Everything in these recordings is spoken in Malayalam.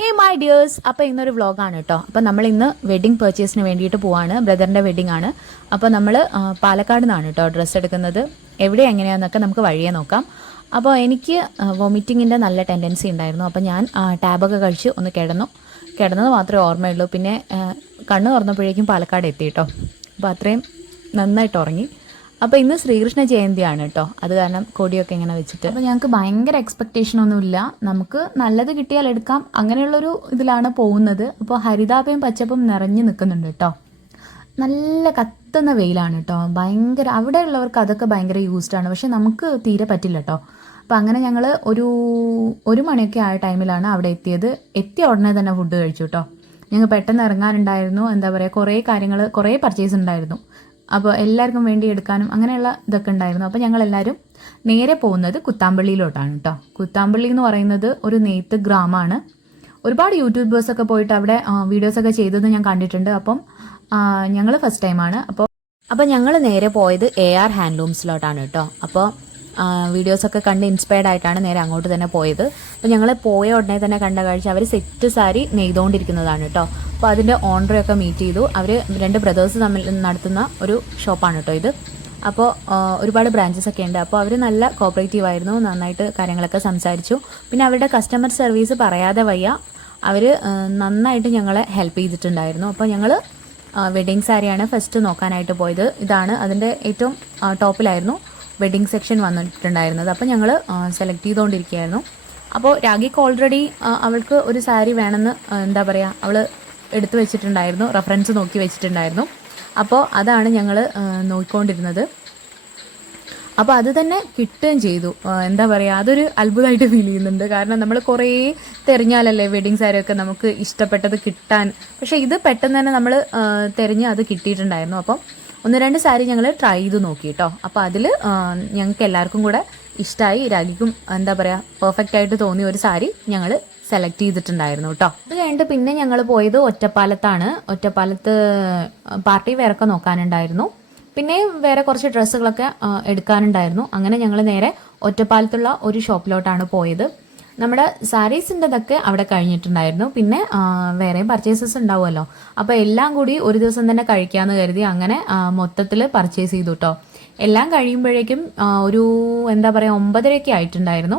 ഹേ മൈ ഡിയേഴ്സ് അപ്പോൾ ഇന്നൊരു വ്ളോഗാണ് കേട്ടോ അപ്പോൾ നമ്മൾ ഇന്ന് വെഡിങ് പർച്ചേസിന് വേണ്ടിയിട്ട് പോവാണ്. ബ്രദറിന്റെ വെഡിങ് ആണ്. അപ്പോൾ നമ്മൾ പാലക്കാട് നിന്നാണ് കേട്ടോ ഡ്രസ്സ് എടുക്കുന്നത്. എവിടെ എങ്ങനെയാണെന്നൊക്കെ നമുക്ക് വഴിയെ നോക്കാം. അപ്പോൾ എനിക്ക് വൊമിറ്റിങ്ങിന്റെ നല്ല ടെൻഡൻസി ഉണ്ടായിരുന്നു. അപ്പോൾ ഞാൻ ടാബൊക്കെ കഴിച്ച് ഒന്ന് കിടന്നു. കിടന്നത് മാത്രമേ ഓർമ്മയുള്ളൂ. പിന്നെ കണ്ണ് തുറന്നപ്പോഴേക്കും പാലക്കാട് എത്തി കേട്ടോ അപ്പോൾ അത്രയും നന്നായിട്ട് ഉറങ്ങി. അപ്പോൾ ഇന്ന് ശ്രീകൃഷ്ണ ജയന്തിയാണ് കേട്ടോ. അത് കാരണം കൊടിയൊക്കെ ഇങ്ങനെ വെച്ചിട്ട്. അപ്പോൾ ഞങ്ങൾക്ക് ഭയങ്കര എക്സ്പെക്റ്റേഷൻ ഒന്നുമില്ല നമുക്ക് നല്ലത് കിട്ടിയാൽ എടുക്കാം. അങ്ങനെയുള്ളൊരു ഇതിലാണ് പോകുന്നത്. അപ്പോൾ ഹരിതാപയും പച്ചപ്പും നിറഞ്ഞു നിൽക്കുന്നുണ്ട് കേട്ടോ. നല്ല കത്തുന്ന വെയിലാണ് കേട്ടോ. ഭയങ്കര അവിടെ ഉള്ളവർക്ക് അതൊക്കെ ഭയങ്കര ആണ്. പക്ഷെ നമുക്ക് തീരെ പറ്റില്ല കേട്ടോ. അപ്പോൾ അങ്ങനെ ഞങ്ങൾ ഒരു ഒരു മണിയൊക്കെ ആയ ടൈമിലാണ് അവിടെ എത്തിയത്. എത്തിയ ഉടനെ തന്നെ ഫുഡ് കഴിച്ചു കേട്ടോ. ഞങ്ങൾ പെട്ടെന്ന് ഇറങ്ങാനുണ്ടായിരുന്നു. എന്താ പറയുക കുറേ കാര്യങ്ങൾ കുറേ പർച്ചേസ് ഉണ്ടായിരുന്നു. അപ്പോൾ എല്ലാവർക്കും വേണ്ടി എടുക്കാനും അങ്ങനെയുള്ള ഇതൊക്കെ ഉണ്ടായിരുന്നു. അപ്പോൾ ഞങ്ങൾ എല്ലാവരും നേരെ പോകുന്നത് കുത്താമ്പള്ളിയിലോട്ടാണ് കേട്ടോ കുത്താമ്പള്ളി എന്ന് പറയുന്നത് ഒരു നെയ്ത്ത് ഗ്രാമമാണ് ഒരുപാട് യൂട്യൂബേഴ്സൊക്കെ പോയിട്ട് അവിടെ വീഡിയോസൊക്കെ ചെയ്തത് ഞാൻ കണ്ടിട്ടുണ്ട്. അപ്പം ഞങ്ങൾ ഫസ്റ്റ് ടൈമാണ് അപ്പോൾ അപ്പോൾ ഞങ്ങൾ നേരെ പോയത് എ ആർ ഹാൻഡ്ലൂംസിലോട്ടാണ് കേട്ടോ അപ്പോൾ വീഡിയോസൊക്കെ കണ്ട് ഇൻസ്പയർഡ് ആയിട്ടാണ് നേരെ അങ്ങോട്ട് തന്നെ പോയത്. അപ്പോൾ ഞങ്ങൾ പോയ ഉടനെ തന്നെ കണ്ട കാഴ്ച അവർ സെറ്റ് സാരി നെയ്തുകൊണ്ടിരിക്കുന്നതാണ് കേട്ടോ അപ്പോൾ അതിന്റെ ഓണറെയൊക്കെ മീറ്റ് ചെയ്തു. അവർ രണ്ട് ബ്രദേഴ്സ് തമ്മിൽ നടത്തുന്ന ഒരു ഷോപ്പാണ് കേട്ടോ ഇത്. അപ്പോൾ ഒരുപാട് ബ്രാഞ്ചസ് ഒക്കെ ഉണ്ട്. അപ്പോൾ അവർ നല്ല കോപ്പറേറ്റീവ് ആയിരുന്നു നന്നായിട്ട് കാര്യങ്ങളൊക്കെ സംസാരിച്ചു. പിന്നെ അവരുടെ കസ്റ്റമർ സർവീസ് പറയാതെ വയ്യ. അവർ നന്നായിട്ട് ഞങ്ങളെ ഹെൽപ്പ് ചെയ്തിട്ടുണ്ടായിരുന്നു. അപ്പോൾ ഞങ്ങൾ വെഡിങ് സാരിയാണ് ഫസ്റ്റ് നോക്കാനായിട്ട് പോയത്. ഇതാണ് അതിന്റെ ഏറ്റവും ടോപ്പിലായിരുന്നു വെഡിങ് സെക്ഷൻ വന്നിട്ടുണ്ടായിരുന്നത്. അപ്പോൾ ഞങ്ങൾ സെലക്ട് ചെയ്തുകൊണ്ടിരിക്കുകയായിരുന്നു അപ്പോൾ രാഗിക്ക് ഓൾറെഡി അവൾക്ക് ഒരു സാരി വേണമെന്ന് എന്താ പറയുക അവൾ എടുത്തു വെച്ചിട്ടുണ്ടായിരുന്നു. റെഫറൻസ് നോക്കി വെച്ചിട്ടുണ്ടായിരുന്നു. അപ്പോൾ അതാണ് ഞങ്ങൾ നോക്കിക്കൊണ്ടിരുന്നത്. അപ്പോൾ അത് തന്നെ കിട്ടുകയും ചെയ്തു. എന്താ പറയുക അതൊരു അത്ഭുതമായിട്ട് ഫീൽ ചെയ്യുന്നുണ്ട്. കാരണം നമ്മൾ കുറേ തിരഞ്ഞാലല്ലേ വെഡിങ് സാരിയൊക്കെ നമുക്ക് ഇഷ്ടപ്പെട്ടത് കിട്ടാൻ. പക്ഷേ ഇത് പെട്ടെന്ന് തന്നെ നമ്മൾ തിരഞ്ഞ് അത് കിട്ടിയിട്ടുണ്ടായിരുന്നു. അപ്പം ഒന്ന് രണ്ട് സാരി ഞങ്ങൾ ട്രൈ ചെയ്ത് നോക്കി കേട്ടോ അപ്പോൾ അതിൽ ഞങ്ങൾക്ക് എല്ലാവർക്കും കൂടെ ഇഷ്ടമായി രാഗിക്കും എന്താ പറയുക പെർഫെക്റ്റ് ആയിട്ട് തോന്നിയ ഒരു സാരി ഞങ്ങൾ സെലക്ട് ചെയ്തിട്ടുണ്ടായിരുന്നു കേട്ടോ അത് കഴിഞ്ഞിട്ട് പിന്നെ ഞങ്ങൾ പോയത് ഒറ്റപ്പാലത്താണ്. ഒറ്റപ്പാലത്ത് പാർട്ടി വേറൊക്കെ നോക്കാനുണ്ടായിരുന്നു. പിന്നെ വേറെ കുറച്ച് ഡ്രസ്സുകളൊക്കെ എടുക്കാനുണ്ടായിരുന്നു. അങ്ങനെ ഞങ്ങൾ നേരെ ഒറ്റപ്പാലത്തുള്ള ഒരു ഷോപ്പിലോട്ടാണ് പോയത്. നമ്മുടെ സാരീസിന്റെതൊക്കെ അവിടെ കഴിഞ്ഞിട്ടുണ്ടായിരുന്നു. പിന്നെ വേറെ വേറെയും പർച്ചേസസ് ഉണ്ടാവുമല്ലോ. അപ്പോൾ എല്ലാം കൂടി ഒരു ദിവസം തന്നെ കഴിക്കാമെന്ന് കരുതി അങ്ങനെ മൊത്തത്തിൽ പർച്ചേസ് ചെയ്തു കേട്ടോ എല്ലാം കഴിയുമ്പോഴേക്കും ഒരു എന്താ പറയുക ഒമ്പതരയൊക്കെ ആയിട്ടുണ്ടായിരുന്നു.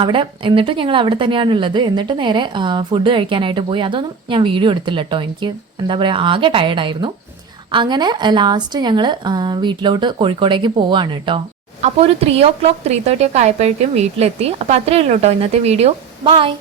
അവിടെ എന്നിട്ട് ഞങ്ങൾ അവിടെ തന്നെയാണ് ഉള്ളത്. എന്നിട്ട് നേരെ ഫുഡ് കഴിക്കാനായിട്ട് പോയി. അതൊന്നും ഞാൻ വീഡിയോ എടുത്തില്ല കേട്ടോ എനിക്ക് എന്താ പറയുക ആകെ ടയർഡായിരുന്നു അങ്ങനെ ലാസ്റ്റ് ഞങ്ങൾ വീട്ടിലോട്ട് കോഴിക്കോടേക്ക് പോവാണ് കേട്ടോ. അപ്പോൾ ഒരു three o'clock three thirty ഒക്കെ ആയപ്പോഴേക്കും വീട്ടിലെത്തി. അപ്പോൾ അത്രയേ ഉള്ളൂ കേട്ടോ ഇന്നത്തെ വീഡിയോ ബായ്